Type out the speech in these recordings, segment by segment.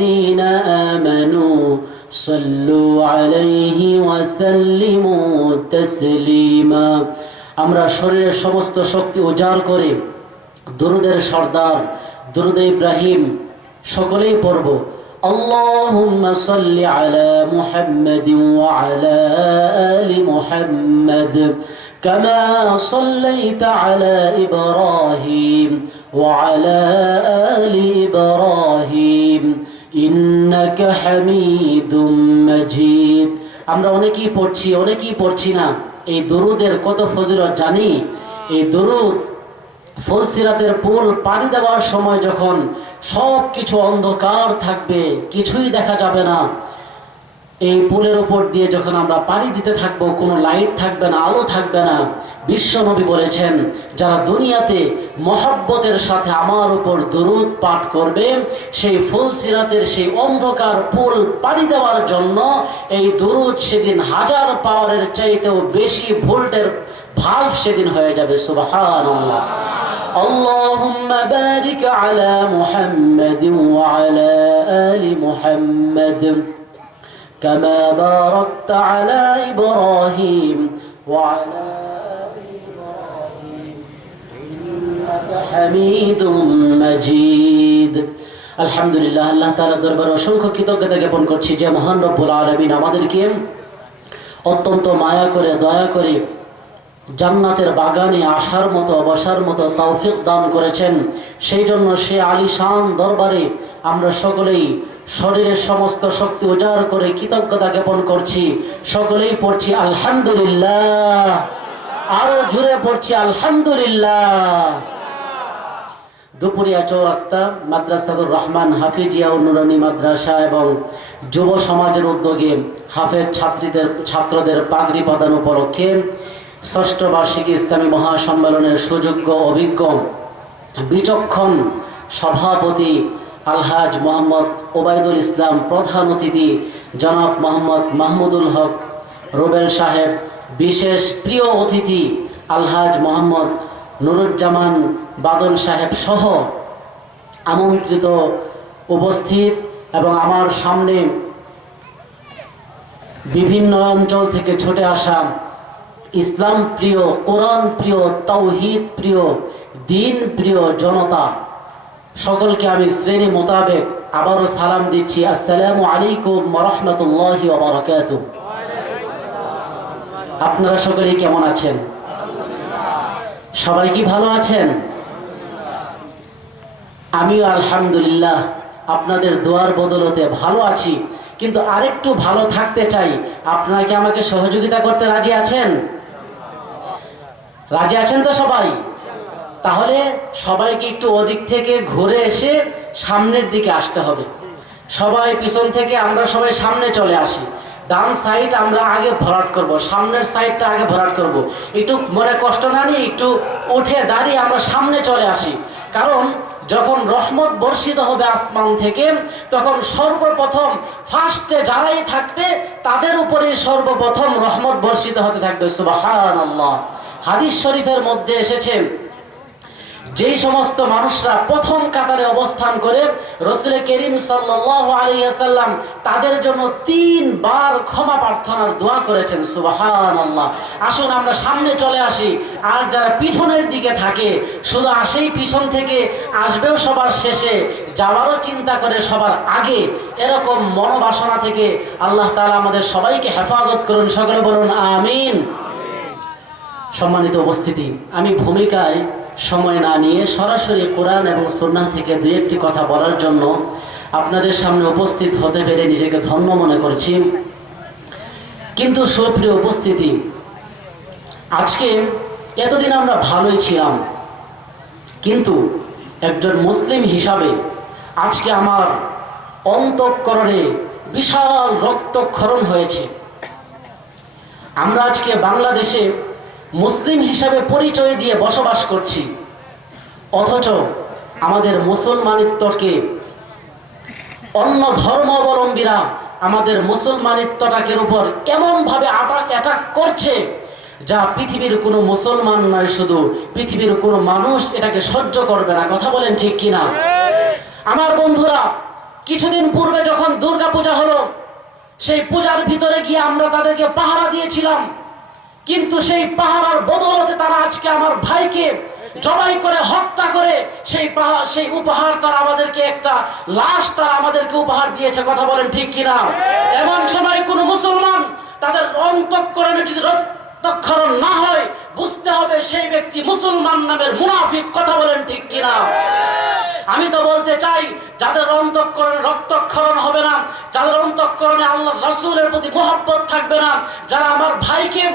الذين آمنوا صلوا عليه وسلموا تسليما আমরা শরীরের সমস্ত শক্তি উজাড় করে দুরুদের সর্দার দুরুদে ইব্রাহিম সকলেই পড়ব اللهم صل على محمد وعلى آل محمد كما صليت على إبراهيم وعلى آل إبراهيم إنك حميد مجيد আমরা অনেকেই পড়ছি না এই দুরুদের কত ফজিলত জানি এই দুরুদ ফুলসিরাতের পুল পানি দেওয়ার সময় যখন সব কিছু অন্ধকার থাকবে কিছুই দেখা যাবে না এই পুলের উপর দিয়ে যখন আমরা পানি দিতে থাকবো কোনো লাইট থাকবে না আলো থাকবে না বিশ্বনবী বলেছেন যারা দুনিয়াতে মহব্বতের সাথে আমার উপর দুরুদ পাঠ করবে সেই ফুলসিরাতের সেই অন্ধকার পুল পানি দেওয়ার জন্য এই দুরুদ সেদিন 1000 পাওয়ারের চাইতেও বেশি ভোল্টের ভাল্ব সেদিন হয়ে যাবে সুবহানাল্লাহ اللهم بارك على محمد وعلى آل محمد كما باركت على إبراهيم وعلى آل إبراهيم إنك حميد مجيد আলহামদুলিল্লাহ আল্লাহ তাআলার দরবারে অসংখ্য কৃতজ্ঞতা জ্ঞাপন করছি যে মহান রব্বুল আলামিন আমাদেরকে অত্যন্ত মায়া করে দয়া করে জান্নাতের বাগানে আসার মতো বসার মতো তৌফিক দান করেছেন সেই জন্য সে আলিশান দরবারে আমরা সকলেই শরীরের সমস্ত শক্তি উজাড় করে কৃতজ্ঞতা জ্ঞাপন করছি সকলেই পড়ছি আলহামদুলিল্লাহ আরো জোরে পড়ছি আলহামদুলিল্লাহ দুপুরিয়া চৌরাস্তা মাদ্রাসাতুর রহমান হাফিজিয়া ও নুরানি মাদ্রাসা এবং যুব সমাজের উদ্যোগে হাফেজ ছাত্রদের পাগড়ি প্রদান উপলক্ষে ষষ্ঠ বার্ষিকী ইসলামী মহাসম্মেলনের সুযোগ্য অভিজ্ঞ বিচক্ষণ সভাপতি আলহাজ মোহাম্মদ ওবায়দুল ইসলাম প্রধান অতিথি জনাব মোহাম্মদ মাহমুদুল হক রুবেল সাহেব বিশেষ প্রিয় অতিথি আলহাজ মোহাম্মদ নুরুজ্জামান বাদল সাহেব সহ আমন্ত্রিত উপস্থিত এবং আমার সামনে বিভিন্ন অঞ্চল থেকে ছুটে আসা ইসলাম প্রিয় কোরআন প্রিয় তাওহীদ প্রিয় দিন প্রিয় জনতা সকলকে আমি শ্রেণী মোতাবেক আবারও সালাম দিচ্ছি আসসালামু আলাইকুম ওয়া রাহমাতুল্লাহি ওয়া বারাকাতুহু আপনারা সকলেই কেমন আছেন সবাই কি ভালো আছেন আমিও আলহামদুলিল্লাহ আপনাদের দোয়ার বদলতে ভালো আছি কিন্তু আরেকটু ভালো থাকতে চাই আপনারা কি আমাকে সহযোগিতা করতে রাজি আছেন তো সবাই তাহলে সবাইকে একটু ওদিক থেকে ঘুরে এসে সামনের দিকে আসতে হবে সবাই পিছন থেকে আমরা সবাই সামনে চলে আসি ডান সাইড আমরা আগে ভরাট করব সামনের সাইডটা আগে ভরাট করব একটু মনে কষ্ট না নিয়ে একটু উঠে দাঁড়িয়ে আমরা সামনে চলে আসি কারণ যখন রহমত বর্ষিত হবে আসমান থেকে তখন সর্বপ্রথম ফার্স্টে যারাই থাকবে তাদের উপরে সর্বপ্রথম রহমত বর্ষিত হতে থাকবে সুবহানাল্লাহ হাদিস শরীফের মধ্যে এসেছে যেই সমস্ত মানুষরা প্রথম কাতারে অবস্থান করে রাসূল করিম সাল্লাল্লাহু আলাইহি ওয়াসাল্লাম তাদের জন্য 3 বার ক্ষমা প্রার্থনার দোয়া করেছেন সুবহানাল্লাহ আসুন আমরা সামনে চলে আসি আর যারা পিছনের দিকে থাকে শুধু আসেই পিছন থেকে আসবেও সবার শেষে যাওয়ারও চিন্তা করে সবার আগে এরকম মনোবাসনা থেকে আল্লাহ তাআলা আমাদের সবাইকে হেফাজত করুন সকলে বলুন আমিন সম্মানিত উপস্থিতি আমি ভূমিকায় সময় না নিয়ে সরাসরি কোরআন এবং সুন্নাহ থেকে দুই একটি কথা বলার জন্য আপনাদের সামনে উপস্থিত হতে পেরে নিজেকে ধন্য মনে করছি কিন্তু সুপ্রিয় উপস্থিতি আজকে এতদিন আমরা ভালোই ছিলাম কিন্তু একজন মুসলিম হিসাবে আজকে আমার অন্তঃকরণে বিশাল রক্তক্ষরণ হয়েছে আমরা আজকে বাংলাদেশে মুসলিম হিসাবে পরিচয় দিয়ে বসবাস করছি অথচ আমাদের মুসলমানিত্বকে অন্য ধর্মাবলম্বীরা আমাদের মুসলমানিত্বটাকে উপর এমনভাবে অ্যাটাক করছে যা পৃথিবীর কোনো মুসলমান নয় শুধু পৃথিবীর কোনো মানুষ এটাকে সহ্য করবে না কথা বলেন ঠিক কিনা আমার বন্ধুরা কিছুদিন পূর্বে যখন দুর্গা পূজা হলো, সেই পূজার ভিতরে গিয়ে আমরা তাদেরকে পাহারা দিয়েছিলাম, কিন্তু সেই পাহারার বদৌলতে তারা আজকে আমার ভাইকে জবাই করে হত্যা করে সেই উপহার তারা আমাদেরকে একটা লাশ তারা আমাদেরকে উপহার দিয়েছে। কথা বলেন ঠিক কিনা? এমন সময় কোন মুসলমান তাদের অন্তঃকরণে যদি রক্তক্ষরণ না হয়, বুঝতে হবে সেই ব্যক্তি মুসলমান নামের মুনাফিক। কথা বলেন ঠিক কিনা? আমি তো বলতে চাই, যাদের অন্তঃকরণে রক্তক্ষরণ হবে না, যাদের অন্তঃকরণে আল্লাহ রাসূলের প্রতি মহব্বত থাকবে না, যারা আমার ভাইকে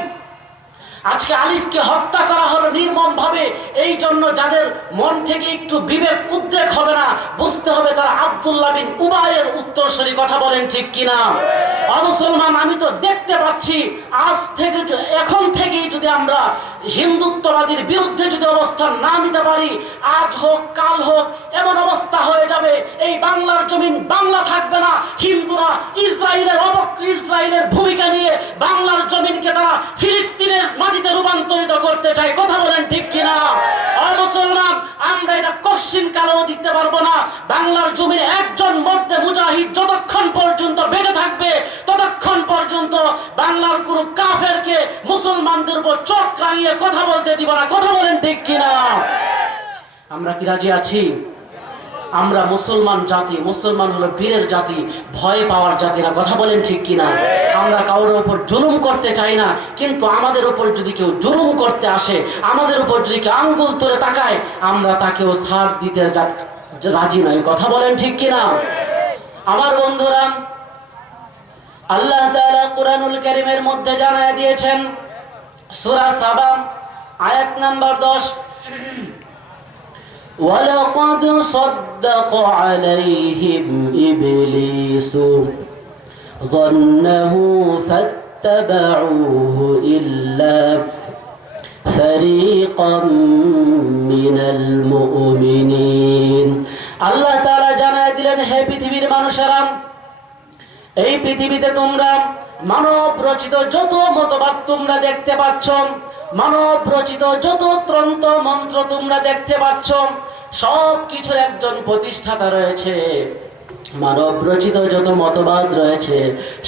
আজকে আলিফকে হত্যা করা হলো নির্মম ভাবে, এই জন্য যাদের মন থেকে একটু বিবেক উদ্রেক হবে না, বুঝতে হবে তারা আব্দুল্লাহ বিন উবাইয়ের উত্তরসূরি। কথা বলেন ঠিক কিনা? মুসলমান, আমি তো দেখতে পাচ্ছি আজ থেকে এখন থেকেই যদি আমরা হিন্দুত্ববাদীর বিরুদ্ধে যদি অবস্থান না নিতে পারি, আজ হোক কাল হোক এমন অবস্থা হয়ে যাবে, এই বাংলার জমিন বাংলা থাকবে না। হিন্দুরা ইসরায়েলের ভূমিকা নিয়ে বাংলার জমিনকে তারা ফিলিস্তিনের মাটিতে রূপান্তরিত করতে চায়। কথা বলেন ঠিক কিনা? মুসলমান, আমরা এটা কশিন কালেও দিতে পারবো না। বাংলার জমিনে একজন মধ্যে মুজাহিদ যতক্ষণ পর্যন্ত বেঁচে থাকবে, ততক্ষণ পর্যন্ত বাংলার কোন কাফেরকে মুসলমানদের উপর চোখ রাঙিয়ে কথা বলতে দিব না। কথা বলেন ঠিক কিনা? আমরা কি রাজি আছি? আমরা মুসলমান জাতি, মুসলমান হলো বীরের জাতি, ভয় পাওয়ার জাতি না। কথা বলেন ঠিক কিনা? আমরা কারোর উপর জুলুম করতে চাই না, কিন্তু আমাদের উপর যদি কেউ জুলুম করতে আসে, আমাদের উপর যদি কেউ আঙ্গুল তুলে তাকায়, আমরা তাকেও ছাড় দিতে রাজি নয়। কথা বলেন ঠিক কিনা? আমার বন্ধুরা, আল্লাহ তাআলা কুরআনুল কারীমের মধ্যে জানায় দিয়েছেন, সূরা সাবা আয়াত নাম্বার 10, وَلَقَدْ صَدَّقَ عَلَيْهِمْ إِبْلِيسُ ظَنَّهُ فَاتَّبَعُوهُ إِلَّا فَرِيقًا مِنَ الْمُؤْمِنِينَ। আল্লাহ তাআলা জানায় দিলেন, হে পৃথিবীর মানুষেরা, এই পৃথিবীতে তোমরা মানব রচিত যত মতবাদ তোমরা দেখতে পাচ্ছ, মানব রচিত যত তন্ত্র মন্ত্র তোমরা দেখতে পাচ্ছ, সব কিছুর একজন প্রতিষ্ঠাতা রয়েছে। মানব রচিত যত মতবাদ রয়েছে,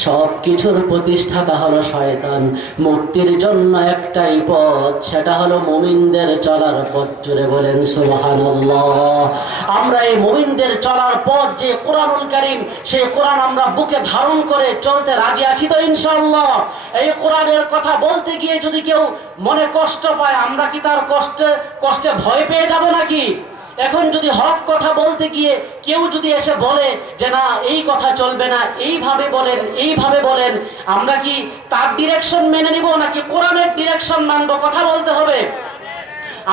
সব কিছুর প্রতিষ্ঠাতা হলো শয়তান। মুক্তির জন্য একটাই পথ, সেটা হলো মুমিনদের চলার পথ। জুড়ে বলেন সুবহানাল্লাহ। আমরা এই মুমিনদের চলার পথ যে কোরআনুল কারীম, সেই কোরআন আমরা বুকে ধারণ করে চলতে রাজি আছি তো ইনশাআল্লাহ? এই কোরআনের কথা বলতে গিয়ে যদি কেউ মনে কষ্ট পায়, আমরা কি তার কষ্টে ভয় পেয়ে যাব নাকি? এখন যদি হক কথা বলতে গিয়ে কেউ যদি এসে বলে যে না এই কথা চলবে না, এইভাবে বলেন, আমরা কি তার ডিরেকশন মেনে নিব নাকি কোরআনের ডিরেকশন মানব? কথা বলতে হবে।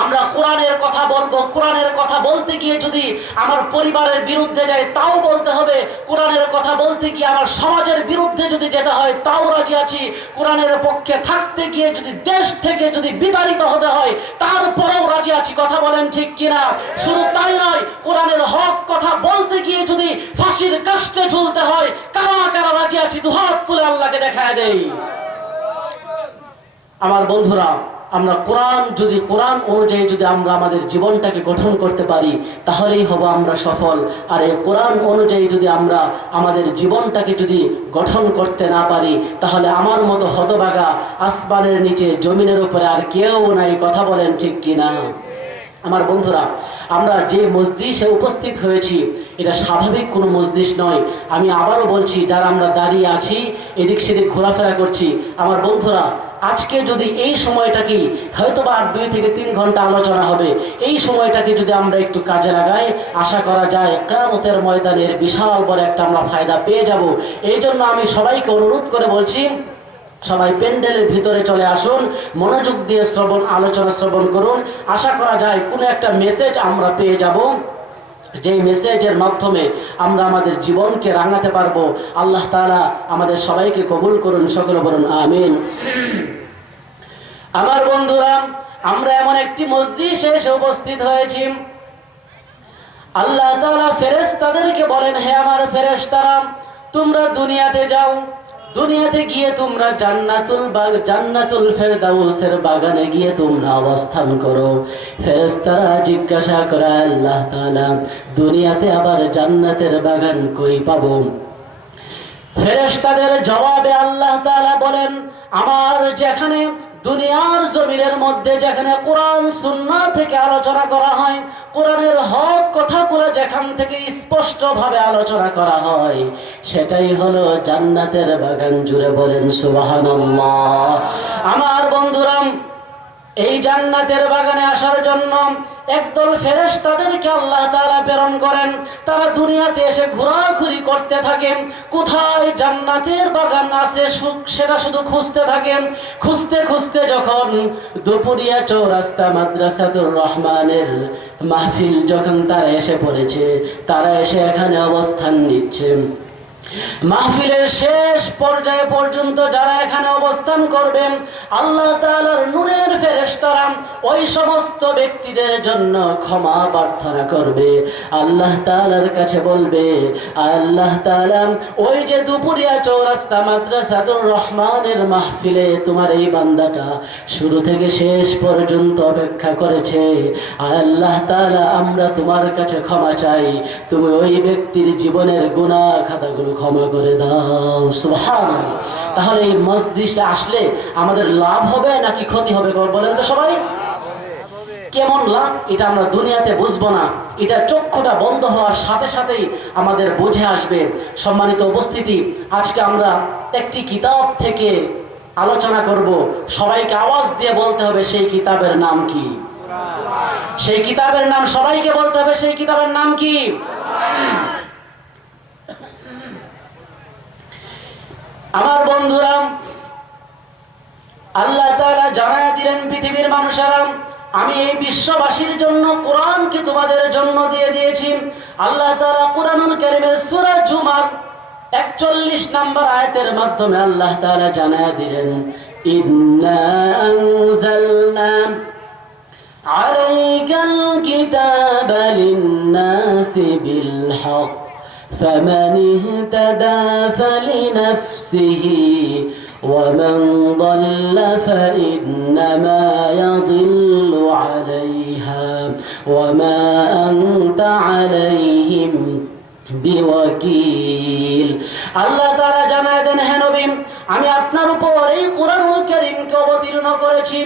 আমরা কোরআনের কথা বলবো, কোরআনের কথা বলতে গিয়ে যদি আমার পরিবারের বিরুদ্ধে যায় তাও বলতে হবে, কোরআনের কথা বলতে গিয়ে আমার সমাজের বিরুদ্ধে যদি যেতে হয় তাও রাজি আছি, কোরআনের পক্ষে থাকতে গিয়ে যদি দেশ থেকে যদি বিতাড়িত হতে হয় তারপরেও রাজি আছি। কথা বলেন ঠিক কিনা? শুধু তাই নয়, কোরআনের হক কথা বলতে গিয়ে যদি ফাঁসির কাস্টে ঝুলতে হয়, কারা কারা রাজি আছি দুহাত তুলে আল্লাহকে দেখায় দেই। আমার বন্ধুরা, আমরা কোরআন অনুযায়ী যদি আমরা আমাদের জীবনটাকে গঠন করতে পারি, তাহলেই হব আমরা সফল। আর এই কোরআন অনুযায়ী যদি আমরা আমাদের জীবনটাকে যদি গঠন করতে না পারি, তাহলে আমার মতো হতভাগা আসমানের নিচে জমিনের উপরে আর কেউ নাই। কথা বলেন ঠিক কিনা? আমার বন্ধুরা, আমরা যে মজলিসে উপস্থিত হয়েছি, এটা স্বাভাবিক কোনো মজলিস নয়। আমি আবারও বলছি, যারা আমরা দাঁড়িয়ে আছি, এদিক সেদিক ঘোরাফেরা করছি, আমার বন্ধুরা, আজকে যদি এই সময়টাকে হয়তো বা 2 থেকে 3 ঘন্টা আলোচনা হবে, এই সময়টাকে যদি আমরা একটু কাজে লাগাই, আশা করা যায় কিয়ামতের ময়দানের বিশাল বড় একটা আমরা ফায়দা পেয়ে যাব। এই জন্য আমি সবাইকে অনুরোধ করে বলছি, সবাই প্যান্ডেলের ভিতরে চলে আসুন, মনোযোগ দিয়ে আলোচনা শ্রবণ করুন। আশা করা যায় কোনো একটা মেসেজ আমরা পেয়ে যাব, যেই মেসেজের মাধ্যমে আমরা আমাদের জীবনকে রাঙাতে পারবো। আল্লাহ তাআলা আমাদের সবাইকে কবুল করুন, সকলে বলুন আমিন। আমার বন্ধুরা, আমরা এমন একটি মজলিসে এসে উপস্থিত হয়েছি, আল্লাহ তাআলা ফেরেশতাদেরকে বলেন, হে আমার ফেরেশতারা, তোমরা দুনিয়াতে যাও, দুনিয়াতে গিয়ে তোমরা জান্নাতুল ফেরদাউসের বাগানে গিয়ে তোমরা অবস্থান করো। ফেরেশতারা জিজ্ঞাসা করে আল্লাহ তাআলা, দুনিয়াতে আবার জান্নাতের বাগান কই পাবো? ফেরেশতাদের জবাবে আল্লাহ তাআলা বলেন, আমার যেখানে দুনিয়ার জমিনের মধ্যে যেখানে কোরআন সুন্নাহ থেকে আলোচনা করা হয়, কোরআনের হক কথাগুলো যেখান থেকে স্পষ্টভাবে আলোচনা করা হয়, সেটাই হলো জান্নাতের বাগান। জুড়ে বলেন সুবহানাল্লাহ। আমার বন্ধুরা, এই জান্নাতের বাগানে আসার জন্য একদল ফেরেশতাদেরকে আল্লাহ তাআলা প্রেরণ করেন। তারা দুনিয়াতে এসে ঘোরাঘুরি করতে থাকেন, কোথায় জান্নাতের বাগান আছে সেটা শুধু খুঁজতে থাকেন। খুঁজতে খুঁজতে যখন দুপুরিয়া চৌরাস্তা মাদ্রাসাতুর রহমানের মাহফিল যখন তারা এসে পড়েছে, তারা এসে এখানে অবস্থান নিচ্ছে। মাহফিলের শেষ পর্যায়ে পর্যন্ত যারা এখানে অবস্থান করবেন, আল্লাহ তাআলার নূরের ফেরেশতারা ওই সমস্ত ব্যক্তিদের জন্য ক্ষমা প্রার্থনা করবে। আল্লাহ তাআলার কাছে বলবে, আল্লাহ তাআলা, ওই যে দুপুরিয়া চৌরাস্তা মাদ্রাসাতুর রহমানের মাহফিলে তোমার এই বান্দাটা শুরু থেকে শেষ পর্যন্ত অপেক্ষা করেছে, আল্লাহ তাআলা আমরা তোমার কাছে ক্ষমা চাই, তুমি ওই ব্যক্তির জীবনের গুনাহ খাতাগুলো ক্ষমা করে দাও। সুবহানাল্লাহ। তাহলে এই মজলিসে আসলে আমাদের লাভ হবে নাকি ক্ষতি হবে বলেন তো সবাই? কেমন লাভ এটা আমরা দুনিয়াতে বুঝবো না, এটা চক্ষুটা বন্ধ হওয়ার সাথে সাথেই আমাদের বুঝে আসবে। সম্মানিত উপস্থিতি, আজকে আমরা একটি কিতাব থেকে আলোচনা করব। সবাইকে আওয়াজ দিয়ে বলতে হবে সেই কিতাবের নাম কি। সেই কিতাবের নাম সবাইকে বলতে হবে, সেই কিতাবের নাম কি? আমার বন্ধুরা, আল্লাহ তাআলা জানায়া দিলেন, পৃথিবীর মানুষেরা, আমি এই বিশ্ববাসীর জন্য কোরআনকে তোমাদের জন্য দিয়ে দিয়েছি। আল্লাহ তাআলা কোরআনুল কারীমের সূরা জুমার 41 নম্বর আয়াতের মাধ্যমে আল্লাহ তাআলা জানায়া দিলেন, ইন্না আনজালনা আলাইকাল কিতাবা লিন-নাসি বিল হক فمن اهتدى فلنفسه ومن ضل فإنما يضل عليها وما أنت عليهم বিওয়াকিল। আল্লাহ তাআলা জানায় দেন, হে নবী, আমি আপনার উপর এই কোরআনুল কারীমকে অবতীর্ণ করেছি।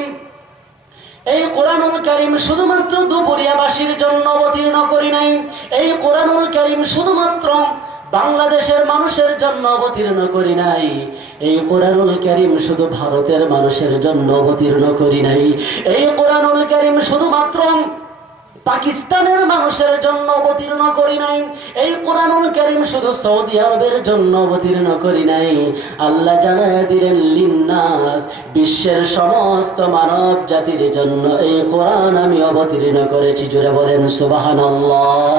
এই কোরআনুল কারীম শুধুমাত্র দুপুরিয়াবাসীর জন্য অবতীর্ণ করি নাই। এই কোরআনুল কারীম শুধুমাত্র বাংলাদেশের মানুষের জন্য অবতীর্ণ করি নাই। এই কোরআনুল কারীম শুধু ভারতের মানুষের জন্য অবতীর্ণ করি নাই। এই কোরআনুল কারীম শুধুমাত্র পাকিস্তানের মানুষের জন্য অবতীর্ণ করি নাই। এই কোরআনুল কারীম শুধু সৌদি আরবের জন্য অবতীর্ণ করি নাই। আল্লাহ জানায়া দিলেন, লিন্নাস, বিশ্বের সমস্ত মানব জাতির জন্য এই কোরআন আমি অবতীর্ণ করেছি। জোরে বলেন সুবহানাল্লাহ।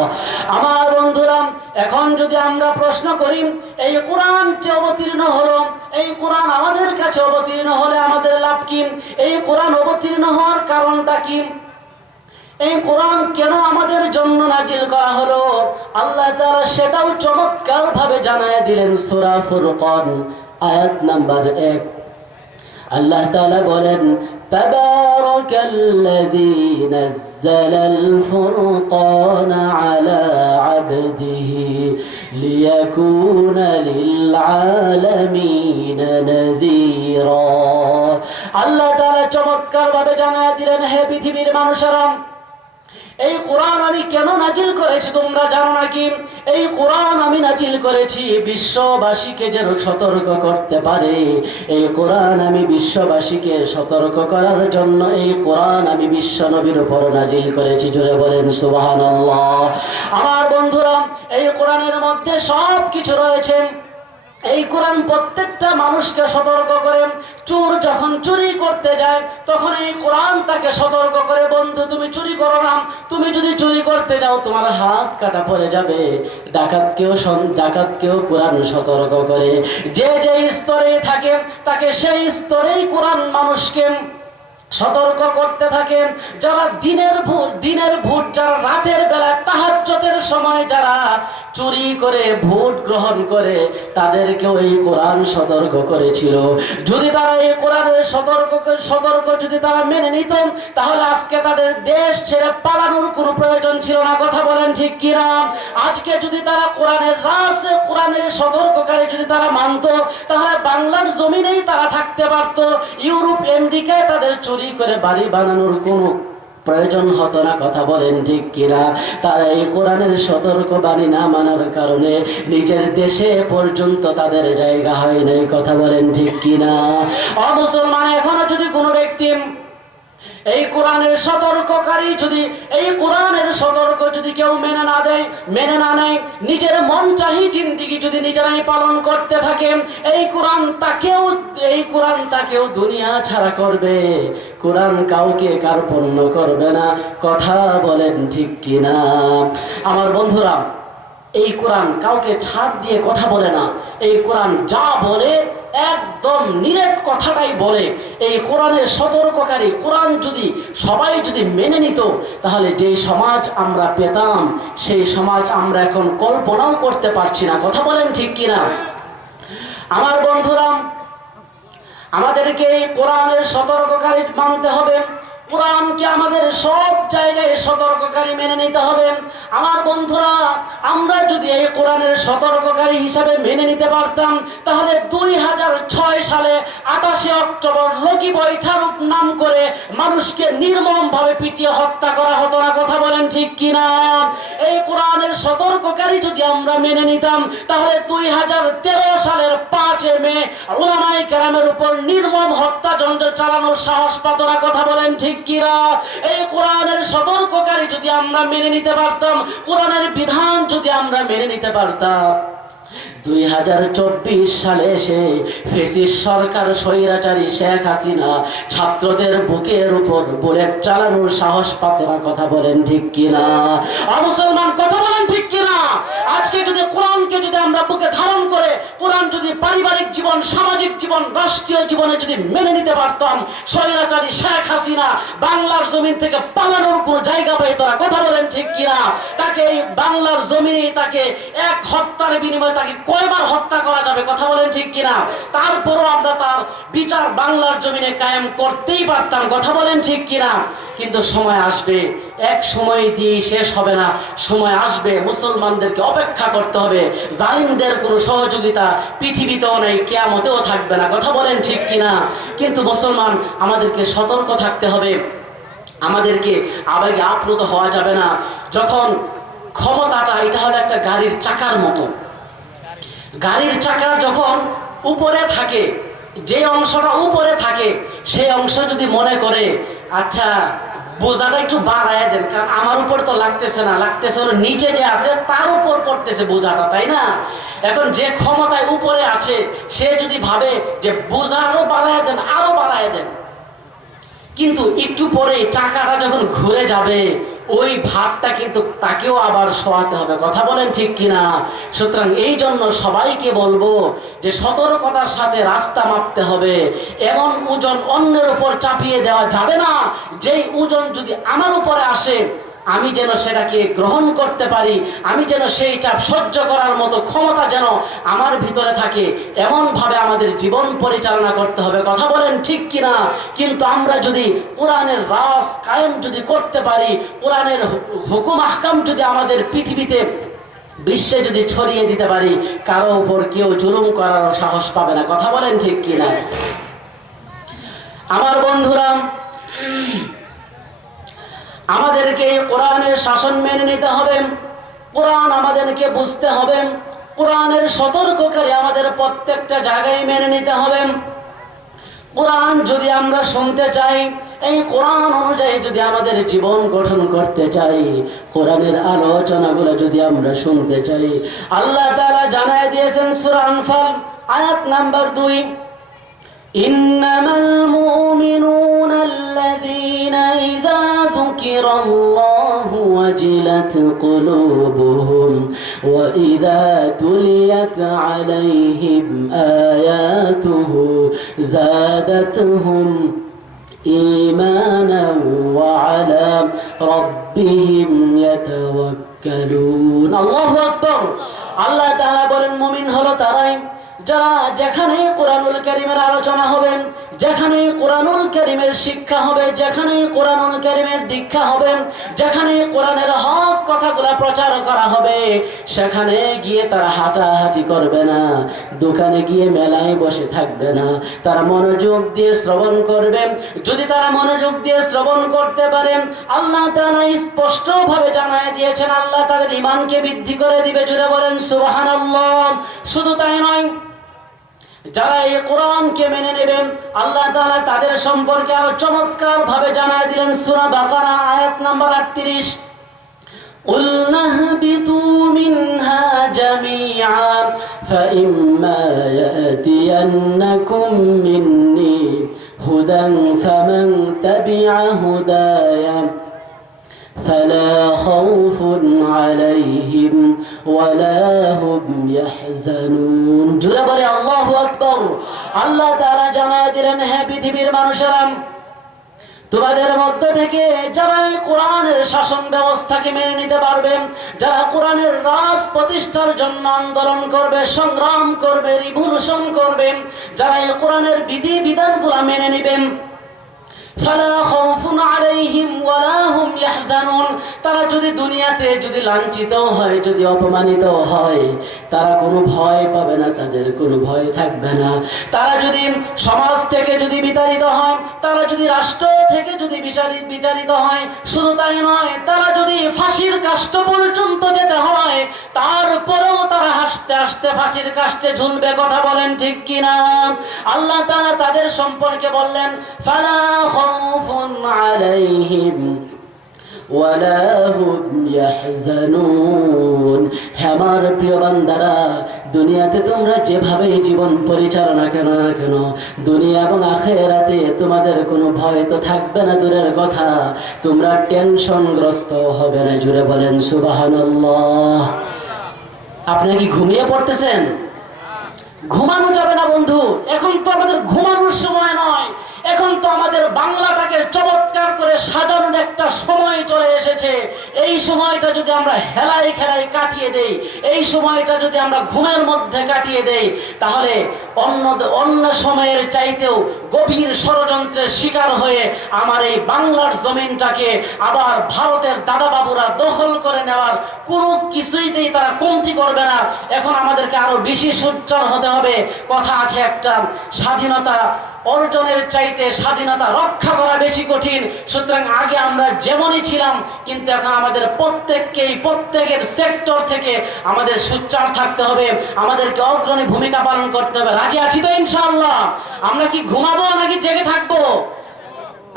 আমার বন্ধুরা, এখন যদি আমরা প্রশ্ন করি, এই কোরআন যে অবতীর্ণ হলো, এই কোরআন আমাদের কাছে অবতীর্ণ হলে আমাদের লাভ কি? এই কোরআন অবতীর্ণ হওয়ার কারণটা কি? এই কোরআন কেন আমাদের জন্য নাজিল করা হলো? আল্লাহ তাআলা সেটাও চমৎকার ভাবে জানায় দিলেন সূরা ফুরকান আয়াত নাম্বার 1। আল্লাহ তাআলা বলেন, তাবারাকাল্লাযী নাযালাল ফুরকানা আলা আবদিহি লিয়াকুনা লিল আলামিনা নাযীরা। আল্লাহ তাআলা চমৎকার ভাবে জানায় দিলেন, হে পৃথিবীর মানুষেরা, এই কোরআন আমি কেন নাজিল করেছি তোমরা জানো নাকি? এই কোরআন আমি নাজিল করেছি বিশ্ববাসীকে যেন সতর্ক করতে পারে। এই কোরআন আমি বিশ্ববাসীকে সতর্ক করার জন্য এই কোরআন আমি বিশ্ব নবীর উপর নাজিল করেছি। জোরে বলেন সুবহানাল্লাহ। আমার বন্ধুরা, এই কোরআনের মধ্যে সব কিছু রয়েছে। এই কোরআন প্রত্যেকটা মানুষকে সতর্ক করে। চোর যখন চুরি করতে যায় তখন এই কোরআন তাকে সতর্ক করে, বন্ধু তুমি চুরি করো না, তুমি যদি চুরি করতে যাও তোমার হাত কাটা পড়ে যাবে। ডাকাতকেও কোরআন সতর্ক করে। যে যে স্তরে থাকে তাকে সেই স্তরেই কোরআন মানুষকে সতর্ক করতে থাকেন। যারা দিনের ভোট, যারা রাতের বেলা তাহাজ্জুদের সময় যারা চুরি করে ভোট গ্রহণ করে তাদেরকেও এই কোরআন সতর্ক করেছিল। যদি তারা এই কোরআনের সতর্ক যদি তারা মেনে নিত, তাহলে আজকে তাদের দেশ ছেড়ে পালানোর কোনো প্রয়োজন ছিল না। কথা বলেন ঠিক কিনা? আজকে যদি তারা কোরআনের সতর্ককারী যদি তারা মানত, তাহলে বাংলার জমিনেই তারা থাকতে পারত। ইউরোপ আমেরিকায় তাদের চুরি করে বাড়ি বানানোর কোনো প্রয়োজন হতো না। কথা বলেন ঠিক কিনা? তারা এই কোরআনের সতর্কবাণী না মানার কারণে নিজের দেশে পর্যন্ত তাদের জায়গা হয় নাই। কথা বলেন ঠিক কিনা? মুসলমান, এখনো যদি কোনো ব্যক্তি এই কোরআনের সতর্ক যদি কেউ মেনে না নেয়, নিজের মন চাহি জিন্দেগি যদি নিজেরাই পালন করতে থাকে, এই কোরআন তাকেও দুনিয়া ছাড়া করবে। কোরআন কাউকে কার্পণ্য করবে না। কথা বলেন ঠিক কিনা? আমার বন্ধুরা, এই কোরআন কাউকে ছাড় দিয়ে কথা বলে না। এই কোরআন যা বলে একদম নিরেট কথাটাই বলে। এই কোরআনের সতর্ককারী কোরআন যদি সবাই যদি মেনে নিত, তাহলে যে সমাজ আমরা পেতাম সেই সমাজ আমরা এখন কল্পনাও করতে পারছি না। কথা বলেন ঠিক কিনা? আমার বন্ধুরা, আমাদেরকে এই কোরআনের সতর্ককারী মানতে হবে। কোরআনকে আমাদের সব জায়গায় সতর্ককারী মেনে নিতে হবে। আমার বন্ধুরা, আমরা যদি এই কোরআনের সতর্ককারী হিসাবে মেনে নিতে পারতাম, তাহলে 2006 সালে 28 অক্টোবর লগি বৈঠারূপ নাম করে মানুষকে নির্মমভাবে পিটিয়ে হত্যা করা হতো না। কথা বলেন ঠিক কিনা? এই কোরআনের সতর্ককারী যদি আমরা মেনে নিতাম, তাহলে 2013 সালের 5 মে উলামায়ে কেরামের উপর নির্মম হত্যাযজ্ঞ চালানোর সাহস পাত না। কথা বলেন ঠিক কিনা? এই কোরআনের সতর্ককারী যদি আমরা মেনে নিতে পারতাম, কোরআনের বিধান যদি আমরা মেনে নিতে পারতাম, 2024 সালে এসে ফ্যাসিস্ট সরকার স্বৈরাচারী শেখ হাসিনা ছাত্রদের বুকের উপর বুলেট চালানোর সাহস পাত না। কথা বলেন ঠিক কিনা? মুসলমান, কথা বলেন ঠিক কিনা? আজকে যদি কোরআনকে যদি আমরা বুকে ধারণ করে, কোরআন যদি পারিবারিক জীবন, সামাজিক জীবন, রাষ্ট্রীয় জীবনে যদি মেনে নিতে পারতাম, স্বৈরাচারী শেখ হাসিনা বাংলার জমিন থেকে পালানোর কোনো জায়গা পাইত না। কথা বলেন ঠিক কিনা? তাকে এই বাংলার জমিনে তাকে এক হত্যার বিনিময়ে তাকে কয়বার হত্যা করা যাবে? কথা বলেন ঠিক কিনা? তারপরও আমরা তার বিচার বাংলার জমিনে কায়েম করতেই পারতাম। কথা বলেন ঠিক কিনা? কিন্তু সময় আসবে, এক সময় দিয়ে শেষ হবে না। সময় আসবে, মুসলমানদেরকে অপেক্ষা করতে হবে। জালিমদের কোনো সহযোগিতা পৃথিবীতেও নেই, কিয়ামতেও থাকবে না। কথা বলেন ঠিক কিনা? কিন্তু মুসলমান, আমাদেরকে সতর্ক থাকতে হবে। আমাদেরকে আবেগে আপ্লুত হওয়া যাবে না। যখন ক্ষমতাটা, এটা হলো একটা গাড়ির চাকার মতো। গাড়ির চাকা যখন উপরে থাকে, যে অংশটা উপরে থাকে, সেই অংশ যদি মনে করে আচ্ছা বোঝাটা একটু বাড়ায় দেন, কারণ আমার উপর তো লাগতেছে না, লাগতেছে হলো নিচে যে আছে তার উপর পড়তেছে বোঝাটা, তাই না? এখন যে ক্ষমতায় উপরে আছে সে যদি ভাবে যে বোঝা আরো বাড়ায় দেন, আরো বাড়ায় দেন, কিন্তু একটু পরে চাকাটা যখন ঘুরে যাবে ওই ভাবটা কিন্তু তাকেও আবার শোয়াতে হবে। কথা বলেন ঠিক কিনা? সুতরাং এই জন্য সবাইকে বলবো যে সতর্কতার সাথে রাস্তা মাপতে হবে। এমন ওজন অন্যের উপর চাপিয়ে দেওয়া যাবে না যেই ওজন যদি আমার উপরে আসে আমি যেন সেটাকে গ্রহণ করতে পারি, আমি যেন সেই চাপ সহ্য করার মতো ক্ষমতা যেন আমার ভিতরে থাকে, এমন ভাবে আমাদের জীবন পরিচালনা করতে হবে। কথা বলেন ঠিক কিনা? কিন্তু আমরা যদি কোরআনের রাজ কায়েম যদি করতে পারি, কোরআনের হুকুম আহকাম যদি আমাদের পৃথিবীতে বিশ্বে যদি ছড়িয়ে দিতে পারি, কারো উপর কেউ জুলুম করার সাহস পাবে না। কথা বলেন ঠিক কিনা? আমার বন্ধুরা, আমাদেরকে কোরআনের শাসন মেনে নিতে হবে। কোরআন আমাদেরকে বুঝতে হবে। কোরআনের সতর্ককারী আমাদের প্রত্যেকটা জায়গায় মেনে নিতে হবে। কোরআন যদি আমরা শুনতে চাই, এই কোরআন অনুযায়ী যদি আমাদের জীবন গঠন করতে চাই, কোরআনের আলোচনাগুলো যদি আমরা শুনতে চাই, আল্লাহ তাআলা জানায় দিয়েছেন সূরা আনফাল আয়াত নাম্বার 2, ইন্নামাল মুমিনুনা আল্লাযীনা ইযা যুকিরাল্লাহু ওয়াজিলাত কুলুবুহুম ওয়া ইযা তুলিয়াত আলাইহিম আয়াতুহু যাদাতুহুম ঈমানান ওয়া আলা রাব্বিহিম ইয়াতাওয়াক্কালুন। يتوكلون الله أكبر আল্লাহ তাআলা বলেন মুমিন হলো তারাই যারা যেখানে কোরআনুল কারীমের আলোচনা হবে, যেখানে কোরআনুল কারীমের শিক্ষা হবে, যেখানে কোরআনুল কারীমের দীক্ষা হবে, যেখানে কোরআনের হক কথাগুলো প্রচার করা হবে, সেখানে গিয়ে তারা হাঁটাহাঁটি করবে না, দোকানে গিয়ে মেলায় বসে থাকবে না, তারা মনোযোগ দিয়ে শ্রবণ করবে। যদি তারা মনোযোগ দিয়ে শ্রবণ করতে পারে, আল্লাহ তাআলা স্পষ্টভাবে জানায় দিয়েছেন আল্লাহ তাদের ঈমানকে বৃদ্ধি করে দিবে। জুড়ে বলেন সুবহানাল্লাহ। শুধু তাই নয়, যারা এই কোরআনকে মেনে নেবেন আল্লাহ তাআলা তাদের সম্পর্কে আরো চমৎকার ভাবে জানায় দিলেন। সূরা বাকারা আয়াত নাম্বার 38, قُلْنَا اهْبِطُوا مِنْهَا جَمِيعًا فَإِمَّا يَأْتِيَنَّكُم مِّنِّي هُدًى فَمَن تَبِعَ هُدَايَ فلا خوف عليهم ولا هم يحزنون। জোরে বলে আল্লাহু আকবার। আল্লাহ তাআলা জানায় দিলেন, হে পৃথিবীর মানুষেরা, তোমাদের মধ্য থেকে যারা এই কোরআনের শাসন ব্যবস্থাকে মেনে নিতে পারবে, যারা কোরআনের রাজ প্রতিষ্ঠার জন্য আন্দোলন করবে, সংগ্রাম করবে, রিভলিউশন করবে, যারা এই কোরআনের বিধি বিধানগুলো মেনে নেবেন, ফালা খাউফুন আলাইহিম ওয়ালা হুম ইয়াহজানুন, তারা যদি দুনিয়াতে যদি লাঞ্ছিত হয়, যদি অপমানিত হয়, তারা কোনো ভয় পাবে না, তাদের কোনো ভয় থাকবে না। তারা যদি সমাজ থেকে যদি বিতাড়িত হয়, তারা যদি রাষ্ট্র থেকে যদি বিচারিত হয়, শুধু তাই নয়, তারা যদি ফাঁসির কাষ্ঠ পর্যন্ত যেতে হয়, তারপরেও তারা হাসতে হাসতে ফাঁসির কাষ্ঠে ঝুলবে। কথা বলেন ঠিক কিনা? আল্লাহ তাআলা তাদের সম্পর্কে বললেন, ফালা খাউফুন আলাইহিম ওয়ালা হুম ইয়াহজানুন। হে আমার প্রিয় বান্দারা, দুনিয়াতে তোমরা যেভাবে জীবন পরিচালনা কেন না কেন, দুনিয়া এবং আখিরাতে তোমাদের কোনো ভয় তো থাকবে না, দূরের কথা তোমরা টেনশনগ্রস্ত হবে না। জুড়ে বলেন সুবহানাল্লাহ। আপনি কি ঘুমিয়ে পড়তেছেন? ঘুমানো যাবে না বন্ধু, এখন তো আমাদের ঘুমানোর সময় নয়, এখন তো আমাদের বাংলাটাকে চমৎকার করে সাজানোর একটা সময় চলে এসেছে। এই সময়টা যদি আমরা হেলায় খেলায় কাটিয়ে দেই, এই সময়টা যদি আমরা ঘুমের মধ্যে কাটিয়ে দেই, তাহলে অন্য সময়ের চাইতেও গভীর ষড়যন্ত্রের শিকার হয়ে আমার এই বাংলার জমিনটাকে আবার ভারতের দাদাবাবুরা দখল করে নেওয়ার কোনো কিছুইতেই তারা কমতি করবে না। এখন আমাদেরকে আরো বেশি সোচ্চার হতে হবে। কথা আছে একটা, স্বাধীনতা অর্জনের চাইতে স্বাধীনতা রক্ষা করা বেশি কঠিন। সুতরাং আগে আমরা যেমনই ছিলাম, কিন্তু এখন আমাদের প্রত্যেকের সেক্টর থেকে আমাদের সোচ্চার থাকতে হবে, আমাদেরকে অগ্রণী ভূমিকা পালন করতে হবে। রাজি আছি তো ইনশাআল্লাহ? আমরা কি ঘুমাবো নাকি জেগে থাকবো?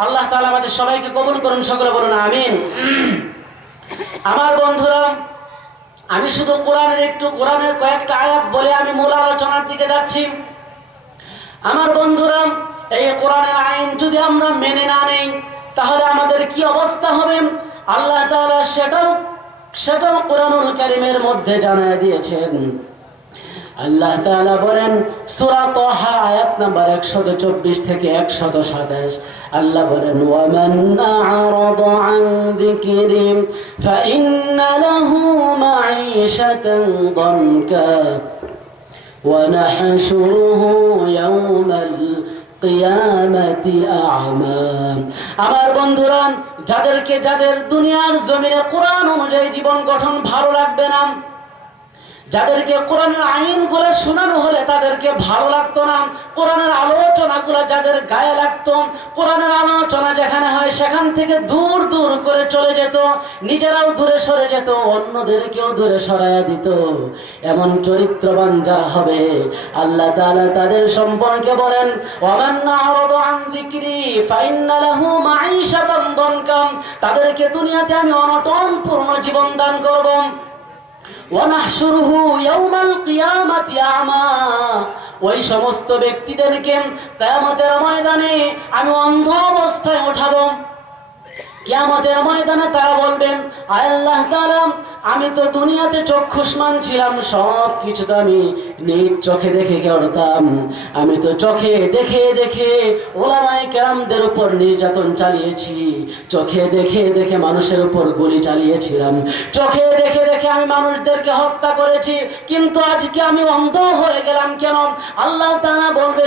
আল্লাহ তাআলা আমাদের সবাইকে কবুল করুন, সকলে বলুন আমিন। আমার বন্ধুরা, আমি শুধু কোরআনের কয়েকটা আয়াত বলে আমি মূল আলোচনার দিকে যাচ্ছি। আমার বন্ধুরা, এই কোরআনের আইন যদি আমরা মেনে না নেই, তাহলে আমাদের কি অবস্থা হবে আল্লাহ তাআলা সেটাও কোরআনুল কারীমের মধ্যে জানায় দিয়েছেন। আল্লাহ তাআলা বলেন সূরা তাহা আয়াত নাম্বার 124 থেকে 127, আল্লাহ বলেন, ওয়ামান আ'রাদা আন যিকরি ফাইন্না লাহু মাঈশাতান দানকা ونحشره يوم القيامة أعمى। আমার বন্ধুরা, যাদের দুনিয়ার জমিনে কোরআন অনুযায়ী জীবন গঠন ভালো লাগবে না, যাদেরকে কোরআনের আইনগুলো শোনানো হলে তাদেরকে ভালো লাগতো না, কোরআনের আলোচনাগুলো যাদের গায়ে লাগতো, কোরআনের আলোচনা যেখানে হয় সেখান থেকে দূর দূর করে চলে যেত, নিজেরাও দূরে সরে যেত, অন্যদেরকেও দূরে সরাইয়া দিত, এমন চরিত্রবান যারা হবে আল্লাহ তাআলা তাদের সম্পর্কে বলেন, ওয়ামান আ'রাদা আন যিকরি ফাইন্না লাহু মাঈশাতান দানকা, তাদেরকে দুনিয়াতে আমি অনটনপূর্ণ জীবন দান করব। ওয়ানাহশুরুহু ইয়াওমাল কিয়ামাতি আ'মা, ওই সমস্ত ব্যক্তিদেরকে কিয়ামতের ময়দানে আমি অন্ধ অবস্থায় উঠাবো। কিয়ামতের ময়দানে তারা বলবেন, আল্লাহ তাআলা আমি তো দুনিয়াতে চক্ষুষ্মান ছিলাম, সব কিছু তো আমি নিজ চোখে দেখে করতাম। আমি তো চোখে দেখে দেখে ওলামায়ে কেরামদের উপর নির্যাতন চালিয়েছি, চোখে দেখে দেখে মানুষের উপর গুলি চালিয়েছিলাম, চোখে দেখে দেখে আমি মানুষদেরকে হত্যা করেছি। কিন্তু আজকে আমি অন্ধ হয়ে গেলাম কেন? আল্লাহ তাআলা বলবে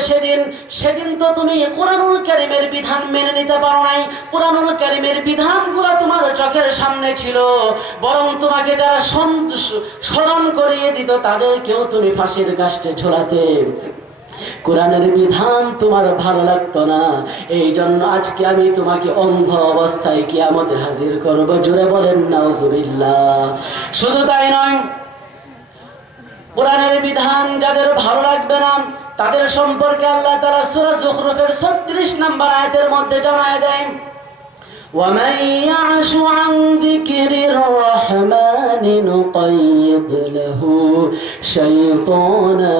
সেদিন তো তুমি কোরআনুল কারীমের বিধান মেনে নিতে পারো নাই। কোরআনুল কারীমের বিধানগুলো তোমার চোখের সামনে ছিল, বরং তোমাকে যারা স্মরণ করিয়ে দিত তাদেরকেও তুমি ফাঁসির কাস্টে ঝোলাতে। কোরআনের বিধান তোমার ভালো লাগতো না, এই জন্য আজকে আমি তোমাকে অন্ধ অবস্থায় কিয়ামতে হাজির করব। জোরে বলেন নাউজুবিল্লাহ। শুধু তাই নয়, কোরআনের বিধান যাদের ভালো লাগবে না তাদের সম্পর্কে আল্লাহ তাআলা সূরা যুখরুফের 36 নম্বর আয়াতের মধ্যে জানায় দেন, وَمَن يَعْشُ عَن ذِكْرِ الرَّحْمَنِ نُقَيِّضْ لَهُ شَيْطَانًا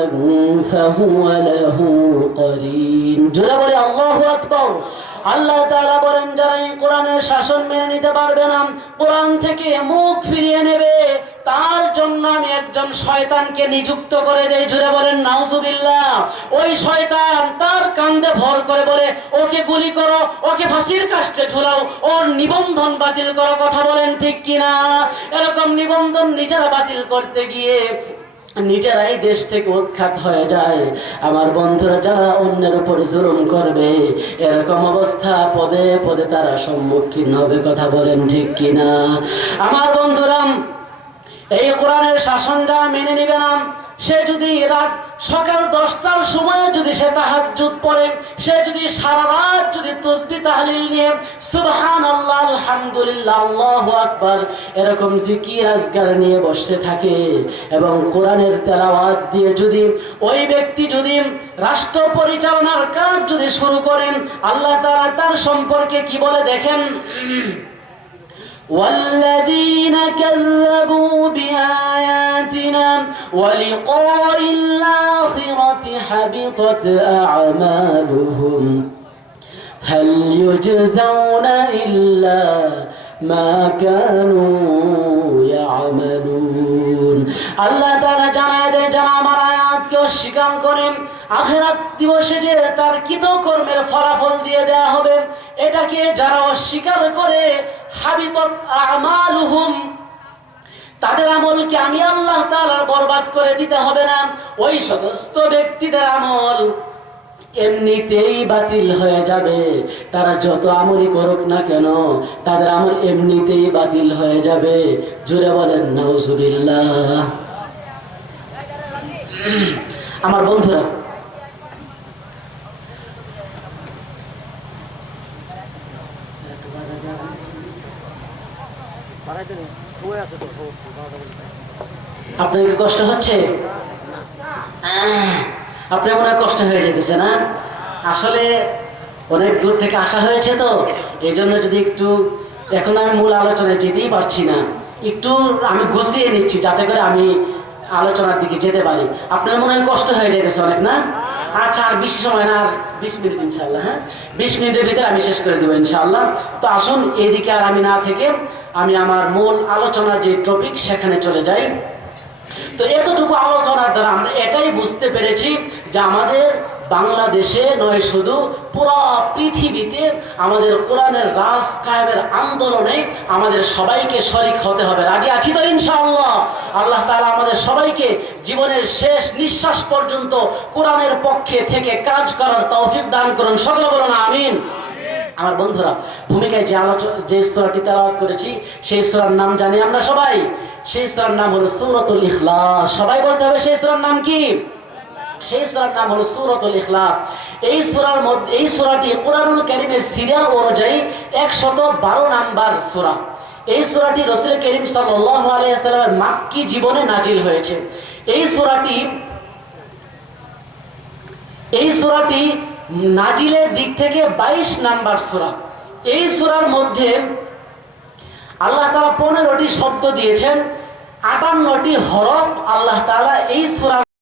فَهُوَ لَهُ قَرِينٌ। জোরে বলে আল্লাহু আকবার। আল্লাহ তাআলা বলেন, যারা এই কোরআনের শাসন মেনে নিতে পারবে না, কোরআন থেকে মুখ ফিরিয়ে নেবে, তার জন্য আমি একজন শয়তানকে নিযুক্ত করে দেই। জোরে বলেন নাউজুবিল্লাহ। ওই শয়তান তার কাঁধে ভর করে বলে, ওকে গুলি করো, ওকে ফাঁসির কাস্টে ঝুলাও, ওর নিবন্ধন বাতিল করো। কথা বলেন ঠিক কিনা? এরকম নিবন্ধন নিজেরা বাতিল করতে গিয়ে নিজেরাই দেশ থেকে উৎখাত হয়ে যায়। আমার বন্ধুরা, যারা অন্যের উপর জুলুম করবে এরকম অবস্থা পদে পদে তারা সম্মুখীন হবে। কথা বলেন ঠিক কিনা? আমার বন্ধুরা, এই কোরআনের শাসন যারা মেনে নিবে না, সে যদি সকাল 10টার সময় যদি সে তাহাজ্জুদ পড়ে, সে যদি সারা রাত যদি তাসবিহ তাহলিল নিয়ে সুবহানাল্লাহ, আলহামদুলিল্লাহ, আল্লাহু আকবার এরকম জিকির আজকার নিয়ে বসে থাকে এবং কোরআনের তেলাওয়াত দিয়ে যদি ওই ব্যক্তি যদি রাষ্ট্র পরিচালনার কাজ যদি শুরু করেন, আল্লাহ তাআলা তার সম্পর্কে কি বলে দেখেন, والذين كذبوا بآياتنا ولقاء الآخرة حبطت أعمالهم هل يجزون إلا ما كانوا يعملون। আল্লাহ তাআলা জানায় দেয়, যারা আমার আয়াতকে অস্বীকার করে আখিরাত দিবসে যে তার কৃতকর্মের ফলাফল দিয়ে দেয়া হবে, এটাকে যারা অস্বীকার করে, হাবিতত আমালুহুম, তাদের আমলকে আমি আল্লাহ তাআলা বরবাদ করে দিতে হবে না। ওই সমস্ত ব্যক্তিদের আমল এমনিতেই বাতিল হয়ে যাবে। তারা যত আমলই করুক না কেন, তাদের আমল এমনিতেই বাতিল হয়ে যাবে। জোরে বলেন নাউজুবিল্লাহ। আমার বন্ধুরা, আপনার কি কষ্ট হচ্ছে? আপনার মনে হয় কষ্ট হয়ে যেতেছে না? আসলে অনেক দূর থেকে আসা হয়েছে তো, এই জন্য যদি একটু, এখন আমি মূল আলোচনায় যেতেই পারছি না, একটু আমি গুছিয়ে নিচ্ছি যাতে করে আমি আলোচনার দিকে যেতে পারি। আপনার মনে হয় কষ্ট হয়ে যেতেছে অনেক, না? আচ্ছা, আর বেশি সময় না, আর 20 মিনিট ইনশাআল্লাহ। হ্যাঁ, 20 মিনিটের ভিতরে আমি শেষ করে দেবো ইনশাআল্লাহ। তো আসুন, এদিকে আর আমি না থেকে আমি আমার মূল আলোচনার যে টপিক সেখানে চলে যাই। তো এতটুকু আলোচনার দ্বারা আমরা এটাই বুঝতে পেরেছি যে আমাদের বাংলাদেশে নয়, শুধু পুরো পৃথিবীতে আমাদের কোরআনের রাজ কায়েমের আন্দোলনে আমাদের সবাইকে শরীক হতে হবে। রাজি আছি তো ইনশাআল্লাহ? আল্লাহ তাআলা আমাদের সবাইকে জীবনের শেষ নিঃশ্বাস পর্যন্ত কোরআনের পক্ষে থেকে কাজ করার তৌফিক দান করুন। সকলে বলুন আমিন। আমার বন্ধুরা, ভূমিকায় যে সূরাটি তেলাওয়াত করেছি সেই সূরার নাম জানি আমরা সবাই। সেই সূরার নাম হলো সূরাতুল ইখলাস। সবাই বলতে হবে, সেই সূরার নাম কি? সেই সূরার নাম হলো সূরাতুল ইখলাস। এই সূরাটি কোরআনুল কারীমের সিরিয়াল অনুযায়ী 112 নাম্বার সূরা। এই সূরাটি রাসূল করিম সাল্লাল্লাহু আলাইহি ওয়াসাল্লামের মাক্কি জীবনে নাজিল হয়েছে। এই সূরাটি নাজিলের দিক থেকে 22 নাম্বার সূরা। এই সূরার মধ্যে আল্লাহ তাআলা 15টি শব্দ দিয়েছেন, 58টি হরফ আল্লাহ তাআলা এই সূরার